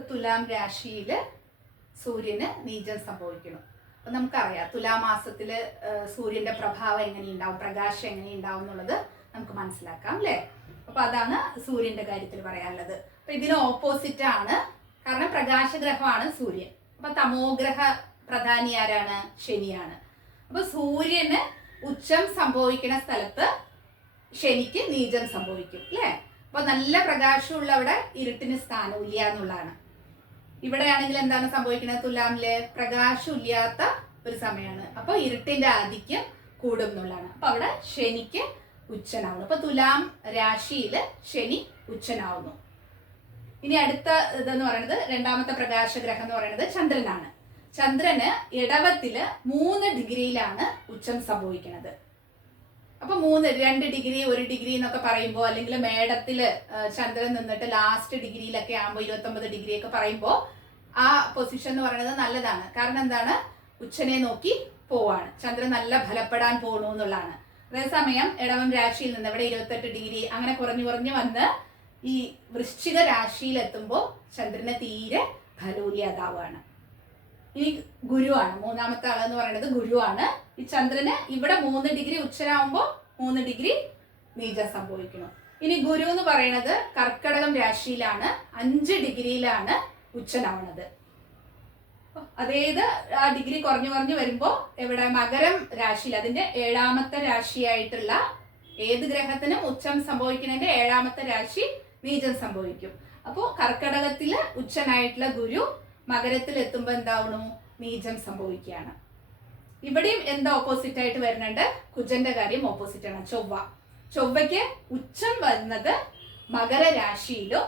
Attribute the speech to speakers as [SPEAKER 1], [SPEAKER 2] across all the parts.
[SPEAKER 1] അപ്പൊ തുലാം രാശിയിൽ സൂര്യന് നീചം സംഭവിക്കണം. അപ്പൊ നമുക്കറിയാം തുലാമാസത്തിൽ ഏഹ്, സൂര്യന്റെ പ്രഭാവം എങ്ങനെയുണ്ടാവും പ്രകാശം എങ്ങനെയുണ്ടാവും എന്നുള്ളത് നമുക്ക് മനസ്സിലാക്കാം അല്ലേ? അപ്പൊ അതാണ് സൂര്യന്റെ കാര്യത്തിൽ പറയാനുള്ളത്. അപ്പൊ ഇതിന് ഓപ്പോസിറ്റ് ആണ് കാരണം പ്രകാശഗ്രഹമാണ് സൂര്യൻ. അപ്പൊ തമോഗ്രഹ പ്രധാനി ആരാണ്? ശനിയാണ്. അപ്പൊ സൂര്യന് ഉച്ചം സംഭവിക്കുന്ന സ്ഥലത്ത് ശനിക്ക് നീചം സംഭവിക്കും അല്ലേ? അപ്പൊ നല്ല പ്രകാശമുള്ളവിടെ ഇരുട്ടിന് സ്ഥാനമില്ല എന്നുള്ളതാണ്. ഇവിടെയാണെങ്കിൽ എന്താണ് സംഭവിക്കുന്നത്? തുലാമിൽ പ്രകാശം ഇല്ലാത്ത ഒരു സമയമാണ്. അപ്പൊ ഇരുട്ടിന്റെ ആധിക്യം കൂടും എന്നുള്ളതാണ്. അപ്പൊ അവിടെ ശനിക്ക് ഉച്ചനാവുന്നു. അപ്പൊ തുലാം രാശിയിൽ ശനി ഉച്ചനാവുന്നു. ഇനി അടുത്ത ഇതെന്ന് പറയുന്നത് രണ്ടാമത്തെ പ്രകാശഗ്രഹം എന്ന് പറയുന്നത് ചന്ദ്രനാണ്. ചന്ദ്രന് ഇടവത്തിൽ മൂന്ന് ഡിഗ്രിയിലാണ് ഉച്ചം സംഭവിക്കുന്നത്. അപ്പൊ മൂന്ന് രണ്ട് ഡിഗ്രി ഒരു ഡിഗ്രി എന്നൊക്കെ പറയുമ്പോൾ അല്ലെങ്കിൽ മേടത്തിൽ ചന്ദ്രൻ നിന്നിട്ട് ലാസ്റ്റ് ഡിഗ്രിയിലൊക്കെ ആകുമ്പോൾ ഇരുപത്തൊമ്പത് ഡിഗ്രി ഒക്കെ പറയുമ്പോൾ ആ പൊസിഷൻ എന്ന് പറയുന്നത് നല്ലതാണ്. കാരണം എന്താണ്? ഉച്ചനെ നോക്കി പോവാണ്. ചന്ദ്രൻ നല്ല ഫലപ്പെടാൻ പോണു എന്നുള്ളതാണ്. അതേസമയം ഇടവം രാശിയിൽ നിന്ന് ഇവിടെ ഇരുപത്തെട്ട് ഡിഗ്രി അങ്ങനെ കുറഞ്ഞു കുറഞ്ഞു വന്ന് ഈ വൃശ്ചിക രാശിയിലെത്തുമ്പോൾ ചന്ദ്രന് തീരെ ഫലൂല്യാതാവാണ് ഇനി ഗുരുവാണ് മൂന്നാമത്തെ ആളെന്ന് പറയുന്നത് ഗുരുവാണ്. ഈ ചന്ദ്രന് ഇവിടെ മൂന്ന് ഡിഗ്രി ഉച്ചരാകുമ്പോൾ മൂന്ന് ഡിഗ്രി നീചം സംഭവിക്കുന്നു. ഇനി ഗുരു എന്ന് പറയുന്നത് കർക്കടകം രാശിയിലാണ് അഞ്ച് ഡിഗ്രിയിലാണ് ഉച്ചനാവുന്നത്. അതായത് ആ ഡിഗ്രി കുറഞ്ഞു കുറഞ്ഞു വരുമ്പോൾ എവിടെ? മകരം രാശിയിൽ അതിന്റെ ഏഴാമത്തെ രാശിയായിട്ടുള്ള ഏത് ഗ്രഹത്തിനും ഉച്ചം സംഭവിക്കുന്നതിന്റെ ഏഴാമത്തെ രാശി നീചം സംഭവിക്കും. അപ്പോൾ കർക്കടകത്തിൽ ഉച്ചനായിട്ടുള്ള ഗുരു മകരത്തിൽ എത്തുമ്പോൾ എന്താവണു? നീചം സംഭവിക്കുകയാണ്. ഇവിടെയും എന്താ ഓപ്പോസിറ്റ് ആയിട്ട് വരുന്നുണ്ട്? കുജന്റെ കാര്യം ഓപ്പോസിറ്റ് ആണ്. ചൊവ്വ. ചൊവ്വയ്ക്ക് ഉച്ചം വരുന്നത് മകരരാശിയിലും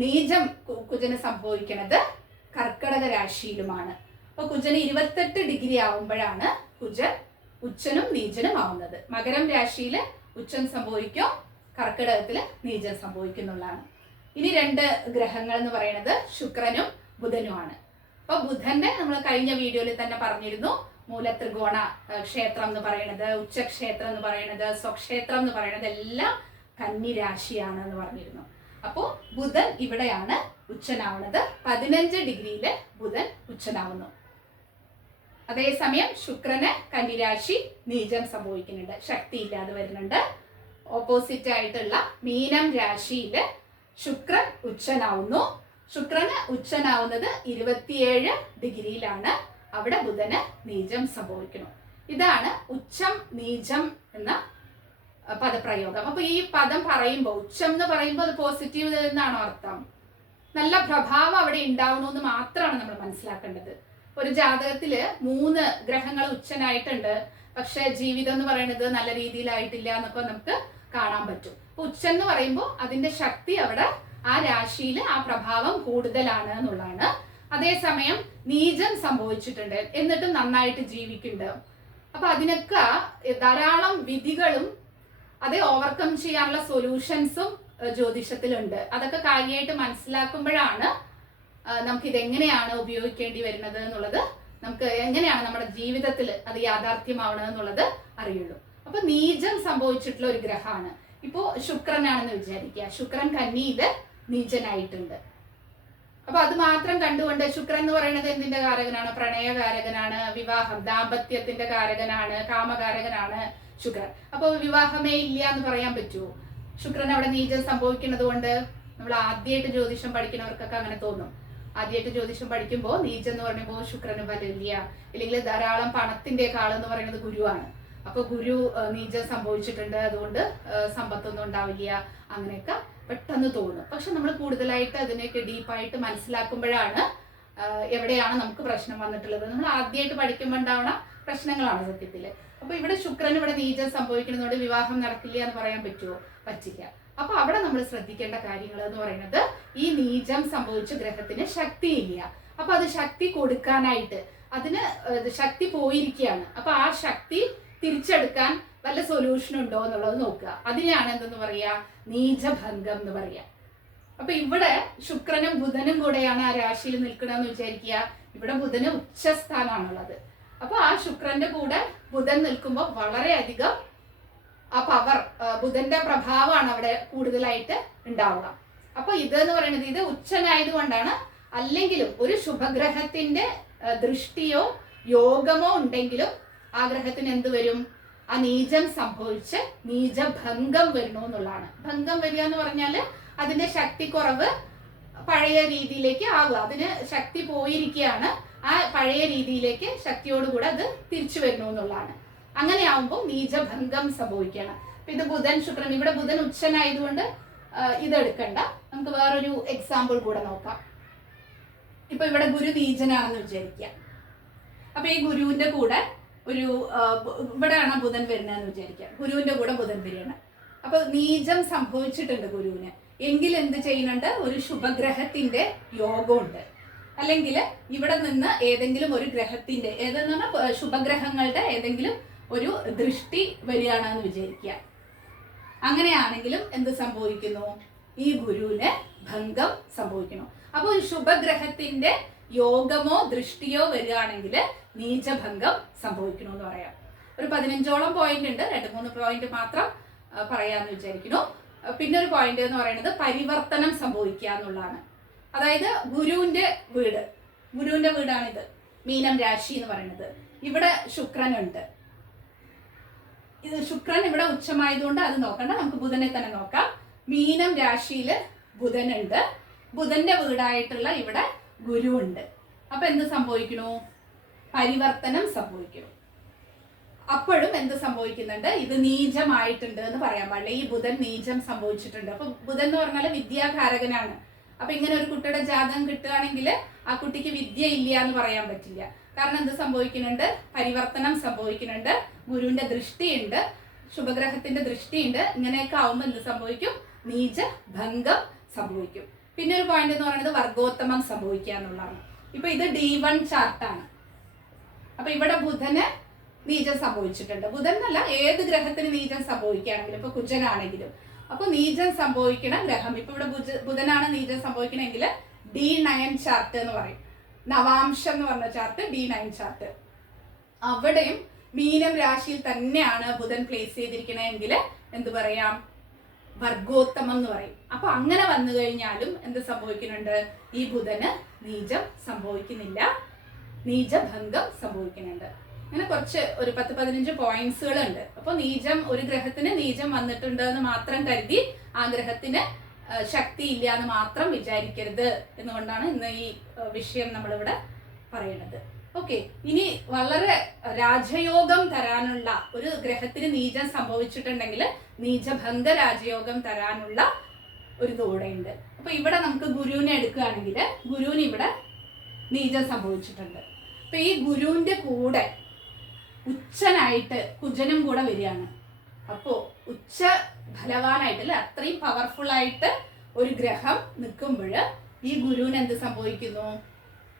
[SPEAKER 1] നീചം കുജന് സംഭവിക്കുന്നത് കർക്കടക രാശിയിലുമാണ്. അപ്പൊ കുജന് ഇരുപത്തെട്ട് ഡിഗ്രി ആവുമ്പോഴാണ് കുജൻ ഉച്ചനും നീചനും ആവുന്നത്. മകരം രാശിയിൽ ഉച്ചൻ സംഭവിക്കും കർക്കിടകത്തിൽ നീചം സംഭവിക്കുന്നുള്ളതാണ് ഇനി രണ്ട് ഗ്രഹങ്ങൾ എന്ന് പറയുന്നത് ശുക്രനും ബുധനുമാണ്. അപ്പൊ ബുധന്റെ നമ്മൾ കഴിഞ്ഞ വീഡിയോയിൽ തന്നെ പറഞ്ഞിരുന്നു. മൂലത്രികോണ ക്ഷേത്രം എന്ന് പറയുന്നത് ഉച്ചക്ഷേത്രം എന്ന് പറയുന്നത് സ്വക്ഷേത്രം എന്ന് പറയുന്നത് എല്ലാം കന്നിരാശിയാണ് എന്ന് പറഞ്ഞിരുന്നു. അപ്പോൾ ബുധൻ ഇവിടെയാണ് ഉച്ചനാവുന്നത് പതിനഞ്ച് ഡിഗ്രിയിൽ ബുധൻ ഉച്ചനാവുന്നു. അതേസമയം ശുക്രന് കന്നിരാശി നീചം സംഭവിക്കുന്നുണ്ട്. ശക്തി ഇല്ലാതെ വരുന്നുണ്ട്. ഓപ്പോസിറ്റ് ആയിട്ടുള്ള മീനം രാശിയിൽ ശുക്രൻ ഉച്ചനാവുന്നു. ശുക്രന് ഉച്ചനാവുന്നത് ഇരുപത്തിയേഴ് ഡിഗ്രിയിലാണ്. അവിടെ ബുധന് നീചം സംഭവിക്കുന്നു. ഇതാണ് ഉച്ചം നീചം എന്ന പദപ്രയോഗം. അപ്പൊ ഈ പദം പറയുമ്പോൾ ഉച്ചം എന്ന് പറയുമ്പോൾ അത് പോസിറ്റീവ് എന്നാണോ അർത്ഥം? നല്ല പ്രഭാവം അവിടെ ഉണ്ടാവണു എന്ന് മാത്രമാണ് നമ്മൾ മനസ്സിലാക്കേണ്ടത്. ഒരു ജാതകത്തിൽ മൂന്ന് ഗ്രഹങ്ങൾ ഉച്ചനായിട്ടുണ്ട്. പക്ഷെ ജീവിതം എന്ന് പറയുന്നത് നല്ല രീതിയിലായിട്ടില്ല എന്നൊക്കെ നമുക്ക് കാണാൻ പറ്റും. ഉച്ച എന്ന് പറയുമ്പോൾ അതിന്റെ ശക്തി അവിടെ ആ രാശിയിൽ ആ പ്രഭാവം കൂടുതലാണ് എന്നുള്ളതാണ്. അതേസമയം നീചം സംഭവിച്ചിട്ടുണ്ട്. എന്നിട്ടും നന്നായിട്ട് ജീവിക്കുന്നുണ്ട്. അപ്പൊ അതിനൊക്കെ ധാരാളം വിധികളും അത് ഓവർകം ചെയ്യാനുള്ള സൊല്യൂഷൻസും ജ്യോതിഷത്തിലുണ്ട്. അതൊക്കെ കാര്യമായിട്ട് മനസ്സിലാക്കുമ്പോഴാണ് നമുക്ക് ഇതെങ്ങനെയാണ് ഉപയോഗിക്കേണ്ടി വരുന്നത് എന്നുള്ളത് നമുക്ക് എങ്ങനെയാണ് നമ്മുടെ ജീവിതത്തിൽ അത് യാഥാർത്ഥ്യമാവണത് എന്നുള്ളത് അറിയുള്ളൂ. അപ്പൊ നീചം സംഭവിച്ചിട്ടുള്ള ഒരു ഗ്രഹമാണ്. ഇപ്പോ ശുക്രനാണെന്ന് വിചാരിക്കുക. ശുക്രൻ കന്നിയിൽ നീചനായിട്ടുണ്ട്. അപ്പൊ അത് മാത്രം കണ്ടുകൊണ്ട് ശുക്രൻ എന്ന് പറയുന്നത് എന്തിന്റെ കാരകനാണ്? പ്രണയകാരകനാണ് വിവാഹം ദാമ്പത്യത്തിന്റെ കാരകനാണ് കാമകാരകനാണ് ശുക്രൻ. അപ്പൊ വിവാഹമേ ഇല്ല എന്ന് പറയാൻ പറ്റുമോ? ശുക്രൻ അവിടെ നീചം സംഭവിക്കുന്നത് കൊണ്ട് നമ്മൾ ആദ്യമായിട്ട് ജ്യോതിഷം പഠിക്കുന്നവർക്കൊക്കെ അങ്ങനെ തോന്നും. ആദ്യമായിട്ട് ജ്യോതിഷം പഠിക്കുമ്പോൾ നീചം എന്ന് പറയുമ്പോൾ ശുക്രന് വലിയ അല്ലെങ്കിൽ ധാരാളം പണത്തിന്റെ കാളെന്ന് പറയുന്നത് ഗുരുവാണ്. അപ്പൊ ഗുരു നീചം സംഭവിച്ചിട്ടുണ്ട്. അതുകൊണ്ട് സമ്പത്തൊന്നും ഉണ്ടാവില്ല. അങ്ങനെയൊക്കെ പെട്ടെന്ന് തോന്നും. പക്ഷെ നമ്മൾ കൂടുതലായിട്ട് അതിനെയൊക്കെ ഡീപ്പായിട്ട് മനസ്സിലാക്കുമ്പോഴാണ് എവിടെയാണ് നമുക്ക് പ്രശ്നം വന്നിട്ടുള്ളത്. നമ്മൾ ആദ്യമായിട്ട് പഠിക്കുമ്പോൾ ഉണ്ടാവണ പ്രശ്നങ്ങളാണ് സത്യത്തിൽ അപ്പൊ ഇവിടെ ശുക്രൻ ഇവിടെ നീചം സംഭവിക്കുന്നതുകൊണ്ട് വിവാഹം നടക്കില്ല എന്ന് പറയാൻ പറ്റുമോ? പറ്റില്ല. അപ്പൊ അവിടെ നമ്മൾ ശ്രദ്ധിക്കേണ്ട കാര്യങ്ങൾ എന്ന് പറയുന്നത് ഈ നീചം സംഭവിച്ച ഗ്രഹത്തിന് ശക്തിയില്ല. അപ്പൊ അത് ശക്തി കൊടുക്കാനായിട്ട് അതിന് ശക്തി പോയിരിക്കുകയാണ്. അപ്പൊ ആ ശക്തി തിരിച്ചെടുക്കാൻ വല്ല സൊല്യൂഷൻ ഉണ്ടോ എന്നുള്ളത് നോക്കുക. അതിനെയാണ് എന്തെന്ന് പറയാ? നീചഭംഗം എന്ന് പറയാ. അപ്പൊ ഇവിടെ ശുക്രനും ബുധനും കൂടെയാണ് ആ രാശിയിൽ നിൽക്കണമെന്ന് വിചാരിക്കുക. ഇവിടെ ബുധന് ഉച്ചസ്ഥാനാണുള്ളത് അപ്പൊ ആ ശുക്രന്റെ കൂടെ ബുധൻ നിൽക്കുമ്പോൾ വളരെയധികം ആ പവർ ബുധന്റെ പ്രഭാവമാണ് അവിടെ കൂടുതലായിട്ട് ഉണ്ടാവുക. അപ്പൊ ഇത് എന്ന് പറയുന്നത് ഇത് ഉച്ചനായതുകൊണ്ടാണ്. അല്ലെങ്കിലും ഒരു ശുഭഗ്രഹത്തിന്റെ ദൃഷ്ടിയോ യോഗമോ ഉണ്ടെങ്കിലും ആ ഗ്രഹത്തിന് എന്ത് വരും? ആ നീചം സംഭവിച്ച് നീചഭംഗം വരുന്നു എന്നുള്ളതാണ് ഭംഗം വരിക എന്ന് പറഞ്ഞാൽ അതിന്റെ ശക്തി കുറവ് പഴയ രീതിയിലേക്ക് ആവുക. അതിന് ശക്തി പോയിരിക്കുകയാണ്. ആ പഴയ രീതിയിലേക്ക് ശക്തിയോടുകൂടെ അത് തിരിച്ചു വരുന്നു എന്നുള്ളതാണ് അങ്ങനെ ആവുമ്പോൾ നീചഭംഗം സംഭവിക്കുകയാണ്. അപ്പൊ ഇത് ബുധൻ ശുക്രൻ ഇവിടെ ബുധൻ ഉച്ചനായതുകൊണ്ട് ഇതെടുക്കണ്ട. നമുക്ക് വേറൊരു എക്സാമ്പിൾ കൂടെ നോക്കാം. ഇപ്പൊ ഇവിടെ ഗുരു നീചനാണെന്ന് വിചാരിക്കുക. അപ്പൊ ഈ ഗുരുവിന്റെ കൂടെ ഒരു ഇവിടെയാണ് ബുധൻ വരുന്നതെന്ന് വിചാരിക്കുക. ഗുരുവിന്റെ കൂടെ ബുധൻ വരികയാണ്. അപ്പൊ നീചം സംഭവിച്ചിട്ടുണ്ട് ഗുരുവിന്. എങ്കിൽ എന്ത് ചെയ്യുന്നുണ്ട്? ഒരു ശുഭഗ്രഹത്തിന്റെ യോഗമുണ്ട്. അല്ലെങ്കിൽ ഇവിടെ നിന്ന് ഏതെങ്കിലും ഒരു ഗ്രഹത്തിന്റെ ഏതെന്ന് പറഞ്ഞാൽ ശുഭഗ്രഹങ്ങളുടെ ഏതെങ്കിലും ഒരു ദൃഷ്ടി വരികയാണെന്ന് വിചാരിക്കുക. അങ്ങനെയാണെങ്കിലും എന്ത് സംഭവിക്കുന്നു? ഈ ഗുരുവിന് ഭംഗം സംഭവിക്കുന്നു. അപ്പൊ ഒരു ശുഭഗ്രഹത്തിന്റെ യോഗമോ ദൃഷ്ടിയോ വരികയാണെങ്കിൽ നീചഭംഗം സംഭവിക്കണമെന്ന് പറയാം. ഒരു പതിനഞ്ചോളം പോയിന്റ് ഉണ്ട്. രണ്ട് മൂന്ന് പോയിന്റ് മാത്രം പറയാന്ന് വിചാരിക്കുന്നു. പിന്നെ ഒരു പോയിന്റ് എന്ന് പറയുന്നത് പരിവർത്തനം സംഭവിക്കുക എന്നുള്ളതാണ്. അതായത് ഗുരുവിന്റെ വീട്. ഗുരുവിന്റെ വീടാണിത്. മീനം രാശി എന്ന് പറയുന്നത്. ഇവിടെ ശുക്രനുണ്ട്. ഇത് ശുക്രൻ ഇവിടെ ഉച്ചമായതുകൊണ്ട് അത് നോക്കണ്ട. നമുക്ക് ബുധനെ തന്നെ നോക്കാം. മീനം രാശിയിൽ ബുധനുണ്ട്. ബുധന്റെ വീടായിട്ടുള്ള ഇവിടെ ഗുരുവുണ്ട്. അപ്പൊ എന്ത് സംഭവിക്കണു പരിവർത്തനം സംഭവിക്കുന്നു. അപ്പോഴും എന്ത് സംഭവിക്കുന്നുണ്ട്? ഇത് നീചമായിട്ടുണ്ട് എന്ന് പറയാൻ പാടില്ല. ഈ ബുധൻ നീചം സംഭവിച്ചിട്ടുണ്ട്. അപ്പൊ ബുധൻ എന്ന് പറഞ്ഞാൽ വിദ്യാകാരകനാണ് അപ്പൊ ഇങ്ങനെ ഒരു കുട്ടിയുടെ ജാതകം കിട്ടുകയാണെങ്കിൽ ആ കുട്ടിക്ക് വിദ്യ ഇല്ല എന്ന് പറയാൻ പറ്റില്ല. കാരണം എന്ത് സംഭവിക്കുന്നുണ്ട്? പരിവർത്തനം സംഭവിക്കുന്നുണ്ട്. ഗുരുവിന്റെ ദൃഷ്ടിയുണ്ട്. ശുഭഗ്രഹത്തിന്റെ ദൃഷ്ടിയുണ്ട്. ഇങ്ങനെയൊക്കെ ആവുമ്പോൾ എന്ത് സംഭവിക്കും? നീച ഭംഗം സംഭവിക്കും. പിന്നെ ഒരു പോയിന്റ് എന്ന് പറയുന്നത് വർഗോത്തമം സംഭവിക്കുക എന്നുള്ളതാണ്. ഇപ്പൊ ഇത് ഡി വൺ ചാർട്ടാണ് അപ്പൊ ഇവിടെ ബുധന് നീചം സംഭവിച്ചിട്ടുണ്ട്. ബുധൻ എന്നല്ല ഏത് ഗ്രഹത്തിന് നീചം സംഭവിക്കുകയാണെങ്കിലും ഇപ്പൊ കുജനാണെങ്കിലും. അപ്പൊ നീചം സംഭവിക്കണ ഗ്രഹം. ഇപ്പൊ ഇവിടെ ബുധനാണ് നീചം സംഭവിക്കണമെങ്കിൽ ഡി നയൻ ചാർട്ട് എന്ന് പറയും. നവാംശം എന്ന് പറഞ്ഞ ചാർട്ട് ഡി നയൻ ചാർട്ട് അവിടെയും മീനം രാശിയിൽ തന്നെയാണ് ബുധൻ പ്ലേസ് ചെയ്തിരിക്കണമെങ്കിൽ എന്ത് പറയാം? വർഗോത്തമം എന്ന് പറയും. അപ്പൊ അങ്ങനെ വന്നു കഴിഞ്ഞാലും എന്ത് സംഭവിക്കുന്നുണ്ട്? ഈ ബുധന് നീചം സംഭവിക്കുന്നില്ല. നീചഭംഗം സംഭവിക്കുന്നുണ്ട്. അങ്ങനെ കുറച്ച് ഒരു പത്ത് പതിനഞ്ച് പോയിന്റ്സുകൾ ഉണ്ട് അപ്പൊ നീചം ഒരു ഗ്രഹത്തിന് നീചം വന്നിട്ടുണ്ട് എന്ന് മാത്രം കരുതി ആ ഗ്രഹത്തിന് ശക്തി ഇല്ല എന്ന് മാത്രം വിചാരിക്കരുത് എന്നുകൊണ്ടാണ് ഇന്ന് ഈ വിഷയം നമ്മളിവിടെ പറയുന്നത് ഓക്കെ ഇനി വളരെ രാജയോഗം തരാനുള്ള ഒരു ഗ്രഹത്തിന് നീചം സംഭവിച്ചിട്ടുണ്ടെങ്കിൽ നീചഭംഗ രാജയോഗം തരാനുള്ള ഒരു ഉണ്ട് അപ്പൊ ഇവിടെ നമുക്ക് ഗുരുവിനെ എടുക്കുകയാണെങ്കിൽ ഗുരുവിന് ഇവിടെ നീചം സംഭവിച്ചിട്ടുണ്ട്. അപ്പൊ ഈ ഗുരുവിന്റെ കൂടെ ഉച്ചനായിട്ട് കുജനും കൂടെ വരികയാണ്. അപ്പോ ഉച്ച ഫലവാനായിട്ട് അല്ലെ അത്രയും പവർഫുൾ ആയിട്ട് ഒരു ഗ്രഹം നിൽക്കുമ്പോൾ ഈ ഗുരുവിന് എന്ത് സംഭവിക്കുന്നു?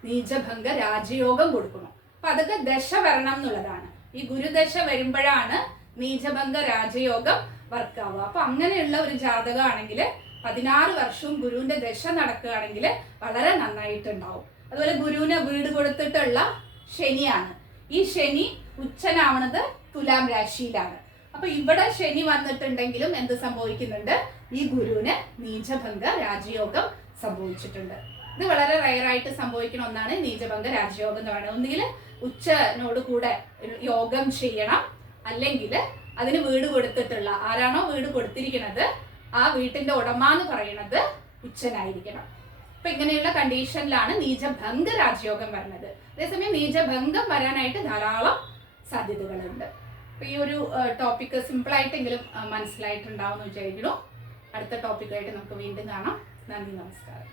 [SPEAKER 1] നീചഭംഗ രാജയോഗം കൊടുക്കുന്നു. അപ്പൊ അതൊക്കെ ദശ വരണം എന്നുള്ളതാണ്. ഈ ഗുരുദശ വരുമ്പോഴാണ് നീചഭംഗ രാജയോഗം വർക്കാവുക. അപ്പൊ അങ്ങനെയുള്ള ഒരു ജാതകമാണെങ്കിൽ പതിനാറ് വർഷവും ഗുരുവിന്റെ ദശ നടക്കുകയാണെങ്കിൽ വളരെ നന്നായിട്ടുണ്ടാവും. അതുപോലെ ഗുരുവിനെ വീട് കൊടുത്തിട്ടുള്ള ശനിയാണ്. ഈ ശനി ഉച്ചനാവണത് തുലാം രാശിയിലാണ്. അപ്പൊ ഇവിടെ ശനി വന്നിട്ടുണ്ടെങ്കിലും എന്ത് സംഭവിക്കുന്നുണ്ട്? ഈ ഗുരുവിന് നീചഭംഗ രാജയോഗം സംഭവിച്ചിട്ടുണ്ട്. ഇത് വളരെ റയറായിട്ട് സംഭവിക്കുന്ന ഒന്നാണ് നീചഭംഗ രാജയോഗം എന്ന് പറയുന്നത് ഒന്നുകിൽ ഉച്ചനോട് കൂടെ യോഗം ചെയ്യണം അല്ലെങ്കിൽ അതിന് വീട് കൊടുത്തിട്ടുള്ള ആരാണോ വീട് കൊടുത്തിരിക്കുന്നത് ആ വീട്ടിന്റെ ഉടമ എന്ന് പറയുന്നത് ഉച്ചനായിരിക്കണം. അപ്പൊ ഇങ്ങനെയുള്ള കണ്ടീഷനിലാണ് നീചഭംഗ രാജയോഗം വരുന്നത്. അതേസമയം നീചഭംഗം വരാനായിട്ട് ധാരാളം സാധ്യതകളുണ്ട്. അപ്പൊ ഈ ഒരു ടോപ്പിക്ക് സിമ്പിൾ ആയിട്ടെങ്കിലും മനസ്സിലായിട്ടുണ്ടാവും എന്ന് വിചാരിക്കുന്നു. അടുത്ത ടോപ്പിക്കായിട്ട് നമുക്ക് വീണ്ടും കാണാം. നന്ദി നമസ്കാരം.